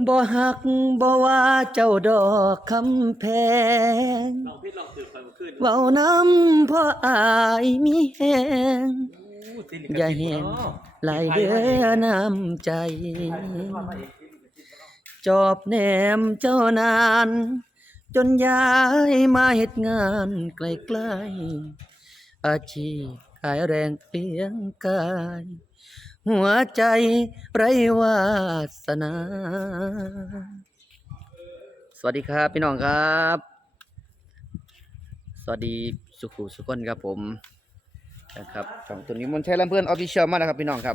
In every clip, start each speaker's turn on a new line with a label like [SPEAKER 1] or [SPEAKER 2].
[SPEAKER 1] บ่ฮักบ่ว่าเจ้าดอกคำแพง
[SPEAKER 2] ลองพิษลองตื่นไปเมื่อคืน
[SPEAKER 1] เว้าน้ำเพราะอายมีแหงอย่าแหงหลายเดือน้ำใจจอบแนมเจ้านานจนย้ายมาเฮ็ดงานไกลๆอาชีพขายแรงเลี้ยงกายหัวใจไร้วาสนาสวัสดีครับพี่น้องครับสวัสดีสุขุสุขคนครับผมนะครับช่องตุนนิมนต์ชัยลำเพื่อนออฟฟิเชียลมาแล้วครับพี่น้องครับ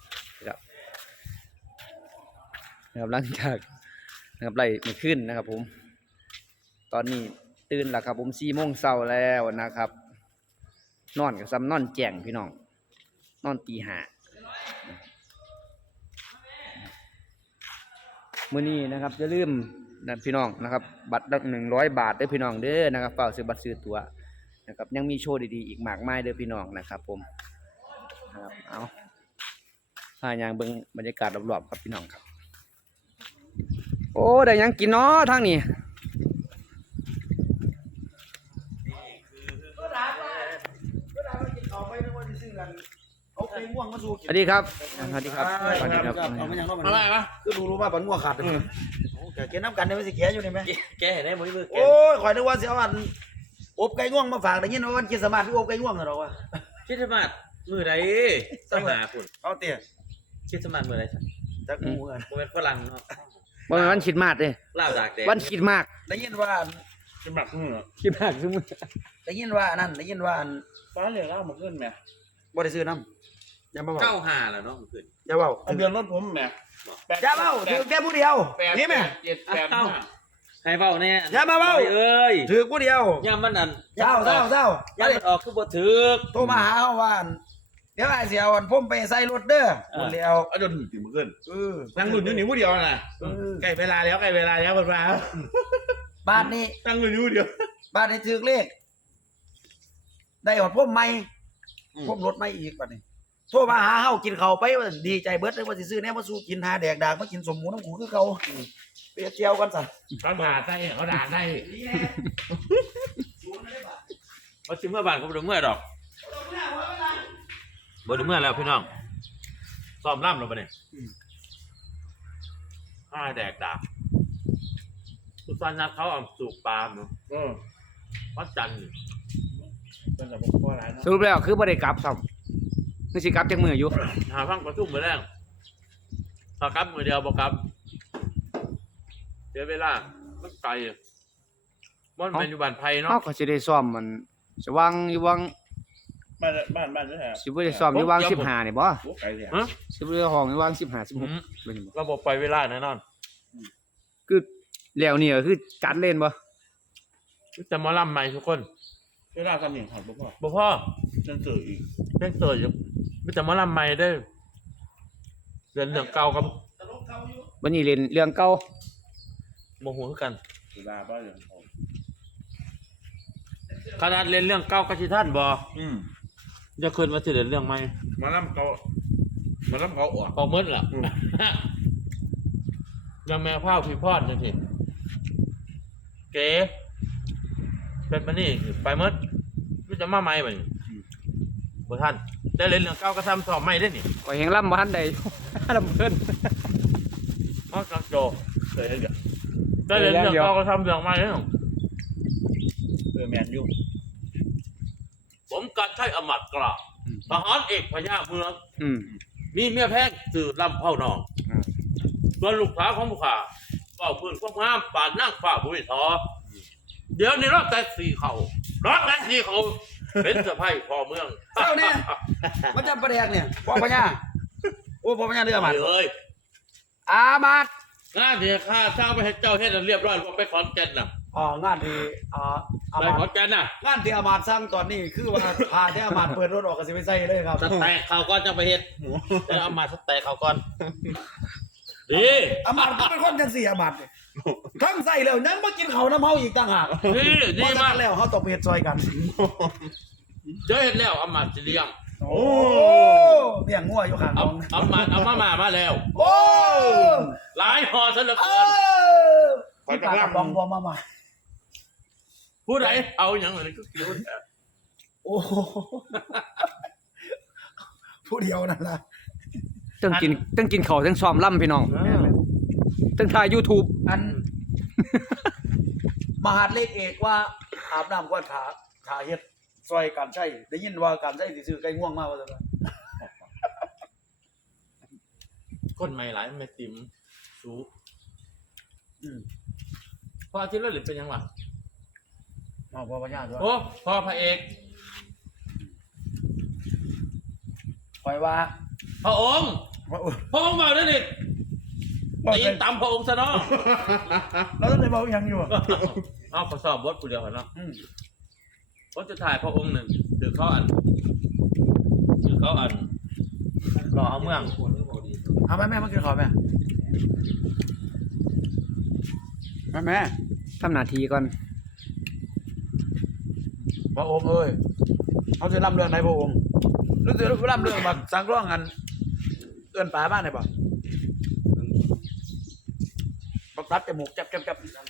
[SPEAKER 1] นะครับหลังจากนะครับไล่ไม่ขึ้นนะครับผมตอนนี้ตื่นแล้วครับผม4 โมงเช้าแล้วนะครับนอนกับซ้ำนอนแจ่งพี่น้องนอนตี 5มื้อนี้นะครับอย่าลืมนะพี่น้องนะครับบัตรละ100 บาทเด้อพี่น้องเด้อนะครับเฝ้าซื้อบัตรซื้อตั๋วนะครับยังมีโชว์ดีๆอีกมากมายเด้อพี่น้องนะครับผมนะครับเอาพาอย่างเบิ่งบรรยากาศรอบๆครับพี่น้องครับโอ้ได้ยังกินเนาะทางนี้สวัสดีครับสวัสดีครับสวัสดีครับ
[SPEAKER 3] เอามาอย่างนอกมัน
[SPEAKER 2] อะไรวะ
[SPEAKER 3] คือรู้ว่าปันงัวขาดเลยแกน้ำกันเนี่ยมันสิแกอยู่นี่ไหม
[SPEAKER 2] แกเห็นได้มือแก
[SPEAKER 3] โอ้ยคอยนึกว่าสิเอาอันอบไก่ง่วงมาฝากได้ยินว่าวันกินสมาธิอบไก่ง่วงเหรอวะ
[SPEAKER 2] คิดสมาร์ทมือใดต้องหาคุณ
[SPEAKER 3] เอาเตี๋ย
[SPEAKER 2] คิดสมาร์ทมือใดสัก
[SPEAKER 3] จักงูกัน
[SPEAKER 2] โมเป็นฝรั่งเนาะ
[SPEAKER 1] บ่แม่นวันคิดมากเด้
[SPEAKER 2] ล่าจากแดง
[SPEAKER 1] วันคิดมาก
[SPEAKER 3] ได้ยินว่า
[SPEAKER 2] คิดหมักมือ
[SPEAKER 1] คิดมากซุมื้อ
[SPEAKER 3] ได้ยินว่านั่นได้ยินว่า
[SPEAKER 4] ฟ้าเหลืองเล่ามาขึ้นไหม
[SPEAKER 3] บ่ได้ซื้อน้ำอย่ามาเบา
[SPEAKER 2] 95แล้วเนาะมือคืน
[SPEAKER 3] อย่าเบา
[SPEAKER 4] ทะเบียนรถผมแหม
[SPEAKER 3] อย่าเบาถือแค่ผู้เดียวนี่ไหม
[SPEAKER 4] 8 7 8
[SPEAKER 2] ให้เฝ้าแน่
[SPEAKER 3] อย่ามาเว้า
[SPEAKER 2] เอ้ย
[SPEAKER 3] ถือผู้เดียว
[SPEAKER 2] ย่ามันนั่น
[SPEAKER 3] เจ้า
[SPEAKER 2] ย่ามันออกคือบ่ถึก
[SPEAKER 3] โทรมาหาเขาว่าเดี๋ยวไอ้เสียวันผมไปใส่รถเด้อคนเดียว
[SPEAKER 4] เอาจนถึงมาขึ้น
[SPEAKER 3] นั่
[SPEAKER 4] นั่งรุ่นอยู่นี่ผู้เดียวน่ะใกล้เวลาแล้วคนมา
[SPEAKER 3] บ้านนี้
[SPEAKER 4] นั่งรุ่นอยู่เดียว
[SPEAKER 3] บ้านนี้ถือเลขได้หอดพ่มใหม่พ่มรถใหม่อีกบัดนี้โทรมาหาเฮากินข้าวไปว่าดีใจเบิดเลยว่าสิซื้อแนวมาสู้กินหาแดกดากมากินสมหมูน้ำหูคือเขาไปเจียวกันซะ
[SPEAKER 4] เขาด่าใส่เขาด่าใส่
[SPEAKER 2] บ่สิเมื่อบ้านก็บ่ได้เมื่อดอกบ่ได้เมื่อแล้วพี่น้องซ้อมล่ำแล้วบัดนี้แดกดาบทุกตอนนัดเขาเอาสูบปาล์มเนาะวันจันทร์
[SPEAKER 4] เป็นแบบพวกอะไรนะ
[SPEAKER 1] สรุปแล้วคือบ่ได้กลับซ้ำคือสิกลับจักมื้ออยู่
[SPEAKER 2] หาฟังประชุมมื้อแรงพอกลับมื้อเดียวบ่กลับเสียเวลามันไกลมันเป็นอยู่บ้านไผเนาะ
[SPEAKER 1] เฮาก็สิได้ซ้อมมันสว่างอยู่วัง
[SPEAKER 4] บ้านใช่ไหม
[SPEAKER 1] สิบ่ได้ซ้อมอยู่วัง15นี่บ่
[SPEAKER 4] โอ้ไก่เนี่ย
[SPEAKER 2] ฮะ
[SPEAKER 1] สิบ่ได้ห้องอยู่วัง15 16เป็นบ่
[SPEAKER 2] ระบบไปเวลาแน่นอน
[SPEAKER 1] คือแล้วนี่ก็คือจัดเล่นบ่
[SPEAKER 2] จะมาล่ำใหม่ทุกคน
[SPEAKER 4] เวลากันหนึ่งครับพ่อ
[SPEAKER 2] บ่พ่อ
[SPEAKER 4] เดินสื่ออีก
[SPEAKER 2] เล่นเตยอยู่ไม่จะมาล่ำใหม่ได้เรื่องเก่ากับ
[SPEAKER 1] วันนี้เล่นเรื่องเก่า
[SPEAKER 2] โมโหคือกัน
[SPEAKER 4] เวลาบ้านอย่างผม
[SPEAKER 2] ขนาดเล่นเรื่องเก่ากับที่ท่านบ่จะคืนมาสิเล่นเรื่องใหม่
[SPEAKER 4] มาล่ำเขาออก
[SPEAKER 2] ออกเมื่อล่ะยังแม่พ้าวพี่พอดจังสิเก๋เป็นมานี่ไปเมื่อไม่จะมาใหม่บ่นี่บ่ท่านได้เล่นเรื่องเก่าก็ทำสอบใหม่ได้นี่
[SPEAKER 1] ก็แฮงล่ำบ่ทันได้ ลำเพิ่น
[SPEAKER 2] อ๋อจังโจเคยเห็นกันได้เล่นเรื่องเก่าก็ทำเรื่องใหม่ได้หรอ
[SPEAKER 4] แมนยู
[SPEAKER 2] ผมการใช้อมัดกล่าวทหารเอกพญาเมือง
[SPEAKER 1] อืม
[SPEAKER 2] มีเมียแพงสื่อลำเผานองส่วนลูกสาวของผู้ข่าเฝ้าพื้นความงามป่านนั่งฝ่าบุญทอเดี๋ยวนี้รถแต่สีเขารถแต่สีเขาเป็นสะพ้ายพ่อเมือง
[SPEAKER 3] เจ้าเนี่ยมันจำประแดกเนี่ยพ่อพญาโอ้พ่อพญาเรือมา
[SPEAKER 2] เลย
[SPEAKER 3] อามาด
[SPEAKER 2] งานเดียข้าเจ้าไปให้เจ้าเฮ็ดเรียบร้อยผมไปขอนแก่นน่ะ
[SPEAKER 3] งานที่อา
[SPEAKER 2] ไป
[SPEAKER 3] มา
[SPEAKER 2] ขอ
[SPEAKER 3] ด
[SPEAKER 2] นแก่นน่ะ
[SPEAKER 3] งานที่อามาดสร้างตอนนี้คือว่าพาที่อามาดเปิดรถออกก็สิไปใส่เลยครับ
[SPEAKER 2] สแต็กเขาก่อนจะไปเฮ็ดแล้วเอามาสแต็กเขาก่อนดี
[SPEAKER 3] อามาดก็เป็นคนจังสี่อามาดเนี่ยทั้งใส่แล้วยังมากินเขาวน้ำเฮาอีกต่างหาก
[SPEAKER 2] ดีมาก
[SPEAKER 3] แล้วเขาตบเห็ดซอยกัน
[SPEAKER 2] เดี๋ยวเฮ็ดแล้วเอามาสิเลี้ยง
[SPEAKER 3] โอ้เลี้ยงงัวอยู่ข้าง
[SPEAKER 2] เอา
[SPEAKER 3] น้อง
[SPEAKER 2] เอามามาแล้ว
[SPEAKER 3] โอ้
[SPEAKER 2] หลายห่อซะเหลือ
[SPEAKER 3] เอ
[SPEAKER 2] เกิน
[SPEAKER 3] อพี่ปากกระป๋องบอมา
[SPEAKER 2] ผู้ใดเอาอย่างไรก็คิว
[SPEAKER 3] โอ้โหผู้เดียวนั่นล่ะ
[SPEAKER 1] ต้องกินข้าวต้องซ้อมล่ำพี่น้องต้องถ่าย YouTube
[SPEAKER 3] อัน มหาดเลขเอกว่าอาบน้ำก่อนขาเฮ็ดซอยการใช้ได้ยินว่าการใช้สิซื้อไก่ง่วงมากว่าซั่น
[SPEAKER 2] คนใหม่หลายไม่ติมสู
[SPEAKER 3] อืม
[SPEAKER 2] พออาทิตย์แล้วหรือเป็นยังวะ
[SPEAKER 3] เอาพอปัญญาด้วย
[SPEAKER 2] โอ้พอพระเอก
[SPEAKER 3] คอยว่า
[SPEAKER 2] พระองค์
[SPEAKER 3] ว่า
[SPEAKER 2] พระองค์มาได้ดิตีนตำพระองค์ซะเนาะ
[SPEAKER 3] แล้วต้องได้บอกยังอยู่
[SPEAKER 2] เอาขอสอบบทกูเดียวกันเนาะ
[SPEAKER 3] อืม
[SPEAKER 2] บทจะถ่ายพระองค์หนึ่งถือเขาอันรอเอาเมือง
[SPEAKER 3] เอาแม่มากินข้าวแม่แม่
[SPEAKER 1] ทำหน้าที่ก่อน
[SPEAKER 3] พระองค์เอ้ยเขาจะร่ำเรื่องไหนพระองค์รู้สึกร่ำเรื่องมาสังร้องกันเอื้อนป่าบ้านไหนบ่บักรัดจมูกจับ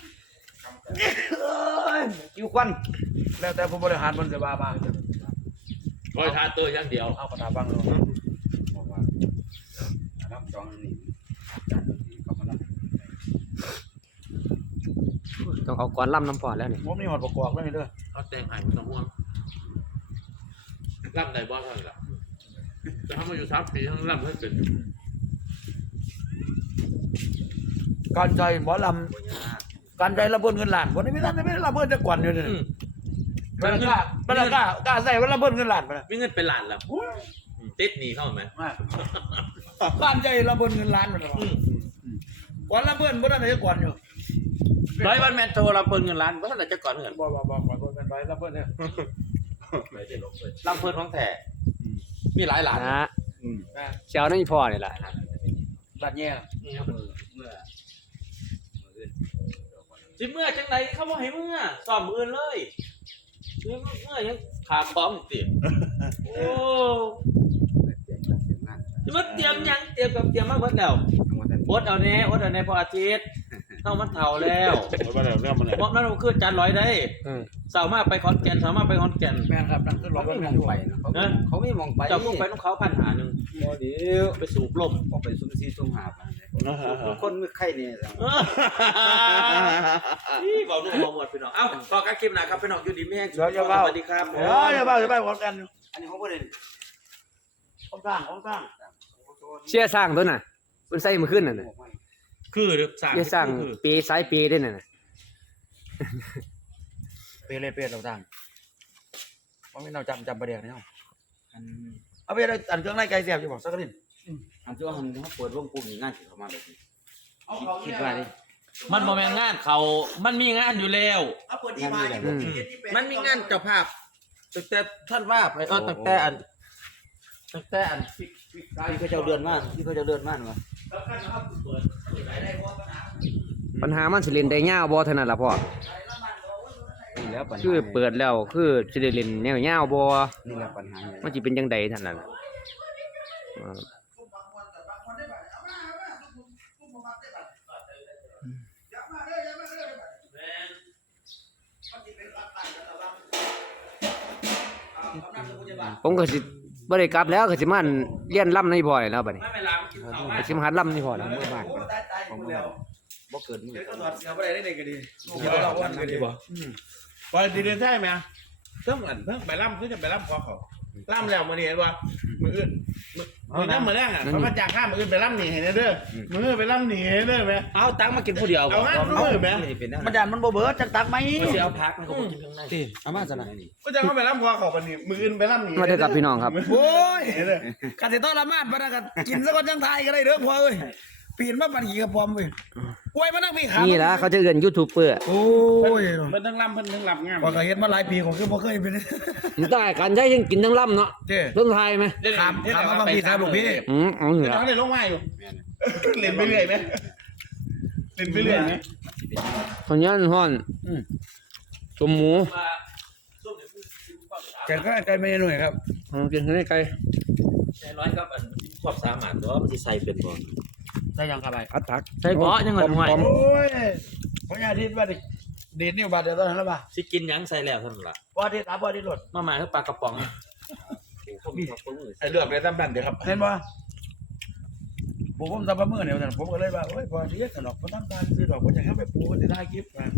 [SPEAKER 3] คิวควันแล้วแต่ผู้บริหารบนจะว่าบ้าง
[SPEAKER 2] คอยทาตัวอย่างเดียว
[SPEAKER 3] เอากระถาบ้างเลย
[SPEAKER 1] ต้องเอาก่อนล่ำน้ำปอดแล้วนี่
[SPEAKER 3] ผมนี่หอดประกอบแล้วนี่เด้อ
[SPEAKER 2] เขาแต่งให้มันต้องห่วงร่ำได้บ้างเลยล่ะจะทำมาอยู่3 ปีทั้งร่ำให้เป็น
[SPEAKER 3] การใจหมอลำการใจระเบิดเงินล้านวันนี้ไม่ได้ระเบิดจะกวนอยู่นี่บรรยากล้าใส่ว่าระเบิดเงินล้านไปนะ
[SPEAKER 2] มีเงินเป็นล้านแล้วติดหนีเข้าไหม
[SPEAKER 3] การใจระเบิดเงินล้านไปนะกวนระเบิดบ่ได้จะกวนอยู่
[SPEAKER 2] ร้อยวันแมนโทรเราเพิ่นเงินล้านว่าท่านจะก่อนเงิน
[SPEAKER 3] บ่กันไประเบิดเนี่ย
[SPEAKER 2] ลำเพิ่นของแท้มีหลายหลาน
[SPEAKER 1] นะเช้านั่นพ่อนี่แหละ
[SPEAKER 3] ล้านแย่
[SPEAKER 2] สิเมื่อจังไหนเขาบอกให้เมื่อซ้อมอื่นเลยเมื่อยังขาพร้อมติโอ้จะมาเตรียมยังเตรียมมาหมดแล้วอดเอาแน่พออาทิตย์เข้ามันเฒ่าแล้วเพราะนั่นก็คือจันร้อยได้เสาร์มาไปขอนแก่น
[SPEAKER 3] แม่นครับนั่นคือระเบิดเงินไป
[SPEAKER 5] เขาไม่มองไป
[SPEAKER 2] เจ้าพวกไปน้องเขา1,500
[SPEAKER 5] บ่เดียว
[SPEAKER 2] ไปสูบลม
[SPEAKER 5] ออกไปซุ่มซี่ซุ่มหาบคนมือไข่เนี่ย
[SPEAKER 2] นี่เบาหนุ่มเบาหมดพี่น้องเอ้าต่อการคลิปหนะครับพี่น้องอยู่ดีไม่แห้งสวัสดีครับ
[SPEAKER 3] อย่าบ้าพร้อมกัน
[SPEAKER 5] อันนี้เขาบ่ได้
[SPEAKER 3] ของสร้าง
[SPEAKER 1] เชี่ยสร้างตัวน่ะเพิ่นใส่มื้อคืนนั่นน่ะ
[SPEAKER 2] คือสร้าง
[SPEAKER 1] เชี่ยสร้างเปซ้ายเปด้วยนั่นน่ะ
[SPEAKER 3] เปเราสร้างว่าไม่เราจำประเดี๋ยวนี้เอาไปอันเครื่องในไก่เสียบจะบอกสักนิด
[SPEAKER 5] อันที่ว่าเขาเปิดวงปุ่มนี่งานสิเข้ามาแบบนี้คิดว่าดิ
[SPEAKER 2] มันบ่แม่นงานเขามันมีงานอยู่แล้ว
[SPEAKER 3] เอาเปิดดีมา
[SPEAKER 2] มันมีงานเจ้าภาพตั้งแต่ท่านว่าไปตั้งแต่อัน
[SPEAKER 5] ที่เขาจะเลื่อนมากที่เขาจะเลื่อนมากวะ
[SPEAKER 1] ปัญหามันสิเล่นได้ยาวบ่เท่านั้นล่ะพ่อ
[SPEAKER 5] นี่แล้วปัญหา
[SPEAKER 1] คือเปิดแล้วคือสิได้เล่นแนวยาวบ่
[SPEAKER 5] นี่แหละปัญหา
[SPEAKER 1] มันสิเป็นจังได๋เท่านั้นล่ะผมก็สิบ่ได้กลับแล้วก็สิมาเรียนล่ำในพ่อนี่แล้วบัดนี้
[SPEAKER 2] ไม่เป็นไรมันกินข้าว
[SPEAKER 1] ก็สิมาหัดล่ำในพ่อแล้ว
[SPEAKER 5] มือบ้านของมือบ่เกิดมือ
[SPEAKER 3] เสียไปได้ได้ก็ดีเดี๋ยวเราวันกันดีบ่
[SPEAKER 4] พอดีเดนใช่ไหมเพิ่งไปล่ำเพิ่งจะไปล่ำเขาล่ำแล้วมือนี่เห็นว่ามืออื่นมือน้ำมือแรกอ่ะเขามาจากข้ามมืออื่นไปล่ำหนีเห็นเด้อมือไปล่ำหนีเห็นเด้อไหม
[SPEAKER 2] เอาตังมากินผู้เดียว
[SPEAKER 4] เอางั้นมือไหม
[SPEAKER 3] มันดันมันบ่เบิดจังตักไหม
[SPEAKER 2] เสียพักมันก็บ่กินข้างใน
[SPEAKER 5] เอามาซะนะ
[SPEAKER 4] ก็จะเขาไปล่ำคอเขาปนี่มืออื่นไปล่ำหนี
[SPEAKER 1] มาเด้อกับพี่น้องครับ
[SPEAKER 3] โอ้ยกันสิต้อนละมาดบ่ได้กันกินซะก่อนจังไทยก็ได้เด้อพ่อเอ้ยปีนมาปั่นขี่กระป๋อมเว้ยป่วยมานั่งพี่ขา
[SPEAKER 1] นี่ล่ะเขาจะเอิ้นยูทูบเบอร์
[SPEAKER 3] โอ้ย
[SPEAKER 4] เพิ่นทั้งล่ำเพิ่นทั้งหลับงาม
[SPEAKER 3] พอก็เฮ็ดมาหลายปีของคือบ่เคยเป็น
[SPEAKER 1] มันได้กันใช้ยังกินทั้งล่ำเนาะ
[SPEAKER 3] เจ้
[SPEAKER 1] ต้นไทยไหม
[SPEAKER 3] ถามมาบางทีถามหลวงพี่
[SPEAKER 1] เอาเหนือ
[SPEAKER 4] น้องเลยลงมาอยู่เล่นไปเรื่อยไหมเล่นไปเรื่อยไหม
[SPEAKER 1] คนยันฮ้อนสมหมู
[SPEAKER 3] แกก็ไกลไม่หน่อยครับ
[SPEAKER 1] กินให้ไกล
[SPEAKER 2] ร้อยครับอันความสามารถตัวมันสิใส่เป็นบ่ใส่ยังครับไป
[SPEAKER 1] อัดผัก
[SPEAKER 2] ใส่เบาะยังไงหน่วย
[SPEAKER 1] ปอม
[SPEAKER 3] โอ้ยพญาทิตว่าดิดีดนิ้วบาดเดียวตอนนั้นแล้วป่ะ
[SPEAKER 2] สิกินหยังใส่แล้วเท่านั้นล่ะ
[SPEAKER 3] ว่าที่ตาว่าที่รถ
[SPEAKER 2] มาม่าคือปลากระป๋อง
[SPEAKER 4] ไอ้เลือดไปซ้ำนั่นเดี๋ยวครับ
[SPEAKER 3] เห็นป่ะผมทำประเมินเนี่ยผมก็เลยว่าโอ้ยพอที่สนอกผมทำการซื้อดอกผมอยากให้ไปปูกันจะได้คลิปมา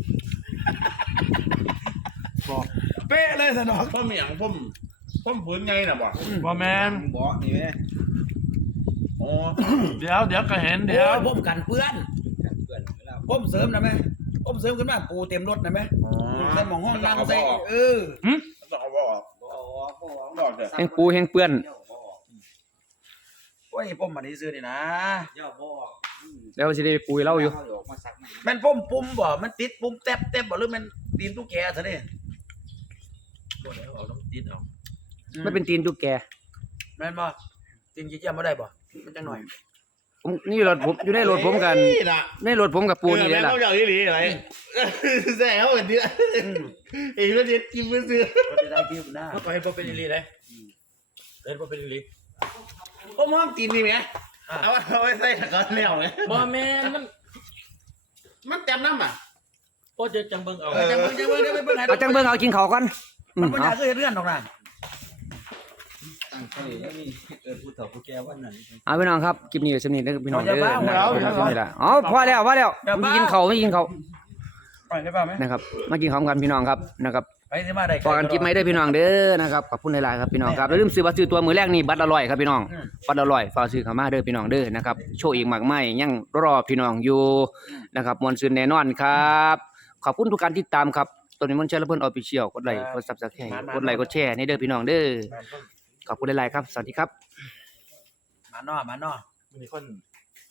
[SPEAKER 3] บอกเป๊ะเลยสนอก
[SPEAKER 4] พ่อเมียงพ่อฝืนไงน่ะบ่
[SPEAKER 2] บ่แม่น
[SPEAKER 5] บ่นี่แม่
[SPEAKER 4] อ๋อ
[SPEAKER 2] เดี๋ยวก็เห็น
[SPEAKER 3] เดี๋
[SPEAKER 2] เดี๋
[SPEAKER 3] ย
[SPEAKER 2] ยว ว
[SPEAKER 3] ผมกันเปื้อน
[SPEAKER 5] เพื่อนเวลา
[SPEAKER 3] ผมเสริมนะไหมผมเสริมขึ้นมาปูเต็มรถนะไหมใส่หมองห้องนั่งใส่เออ
[SPEAKER 4] ต้องเอาบ่ออก
[SPEAKER 5] บ่ออกบ่ออก
[SPEAKER 4] บ่ออกเด้อ
[SPEAKER 1] แห้งปูแห้งเปื้อน
[SPEAKER 5] เดี๋ยวบ่ออก
[SPEAKER 3] โอ้ยผมมันนี้ซื้อนี่นะ
[SPEAKER 5] เดี๋ยวบ่ออก
[SPEAKER 1] แล้วสิได้ไปปูให้เราอยู่
[SPEAKER 5] ออกมาซักใหม่
[SPEAKER 3] มันปุ่มบ่มันติดปุ่มแต๊บบ่หรือมันตีนตุ๊กแกซะนี่
[SPEAKER 2] บ่ได้เอาน้ำติดเอา
[SPEAKER 1] มันเป็นตีนตุ๊กแก
[SPEAKER 3] แม่นบ่จริงๆบ่ได้บ่มันจังหน่อย
[SPEAKER 1] ผมนี่รถผมอยู่ในรถผมกัน
[SPEAKER 4] นี่ล่ะ
[SPEAKER 1] ในรถผมกับปูนี่แหละล่ะ
[SPEAKER 4] เขาเจ้าอีหลีอะไรแซ่เขาเหมือนเดียวไอ้เพื่อนเด็ดกินเพื่อนซื้อ
[SPEAKER 3] รถได้คลิปหน้า
[SPEAKER 2] ก็เห็นบ่เป็นอีหลีเลยเห็นบ่เป็นอีหลี
[SPEAKER 4] ผมมองตีนนี่ไหมเอาไว้ใส่ก่อนแล้วไหม
[SPEAKER 2] บ่แม่น
[SPEAKER 4] มันจำน้ำอ่ะ
[SPEAKER 2] โอ้จะจังเบิ่งเอา
[SPEAKER 3] จังเบิ่งเดี๋ยวไปเบิ่งให้
[SPEAKER 1] เอาจังเบิ่งเอากินข้าวก่อนอื
[SPEAKER 3] มัน
[SPEAKER 1] ม
[SPEAKER 3] บ่อ
[SPEAKER 1] เอา
[SPEAKER 3] ยากคือเรื่องดอกน่ะ
[SPEAKER 5] ตั้งใจแล้วมีผู้เฒ่าผู้แก่วันนั้น
[SPEAKER 1] เอาพี่น้องครับคลิปนี้สำนีเด้อพี่น้องเด้อนะครับสำนีละอ๋อพอแล้วไม่กินข้าว
[SPEAKER 3] ไปได้ป่ะมั้ย
[SPEAKER 1] นะครับมากินข้าวกันพี่น้องครับนะครับ
[SPEAKER 3] ไปสิมาได้
[SPEAKER 1] พอกันคลิปไม่ได้อพี่น้องเด้อนะครับขอบคุณหลายๆครับพี่น้องครับแล้วลืมซื้อบัตรซื้อตัวมือแรกนี่บัตรละร้อยครับพี่น้องบัตรละร้อยฝากซื้อเข้ามาเด้อพี่น้องเด้อนะครับโชว์อีกมากมายยังรอพี่น้องอยู่นะครับมวลซืนแน่นอนครับขอบคุณทุกการติดตามครับตัวนี้มนต์เชลเพิ่นออฟฟิเชียลกดไลค์กด Subscribe กดไลค์กดแชร์นี่เด้อพี่น้องเด้อขอบคุณหลายๆครับสวัสดีครับ
[SPEAKER 3] มาเนาะ
[SPEAKER 2] มีคน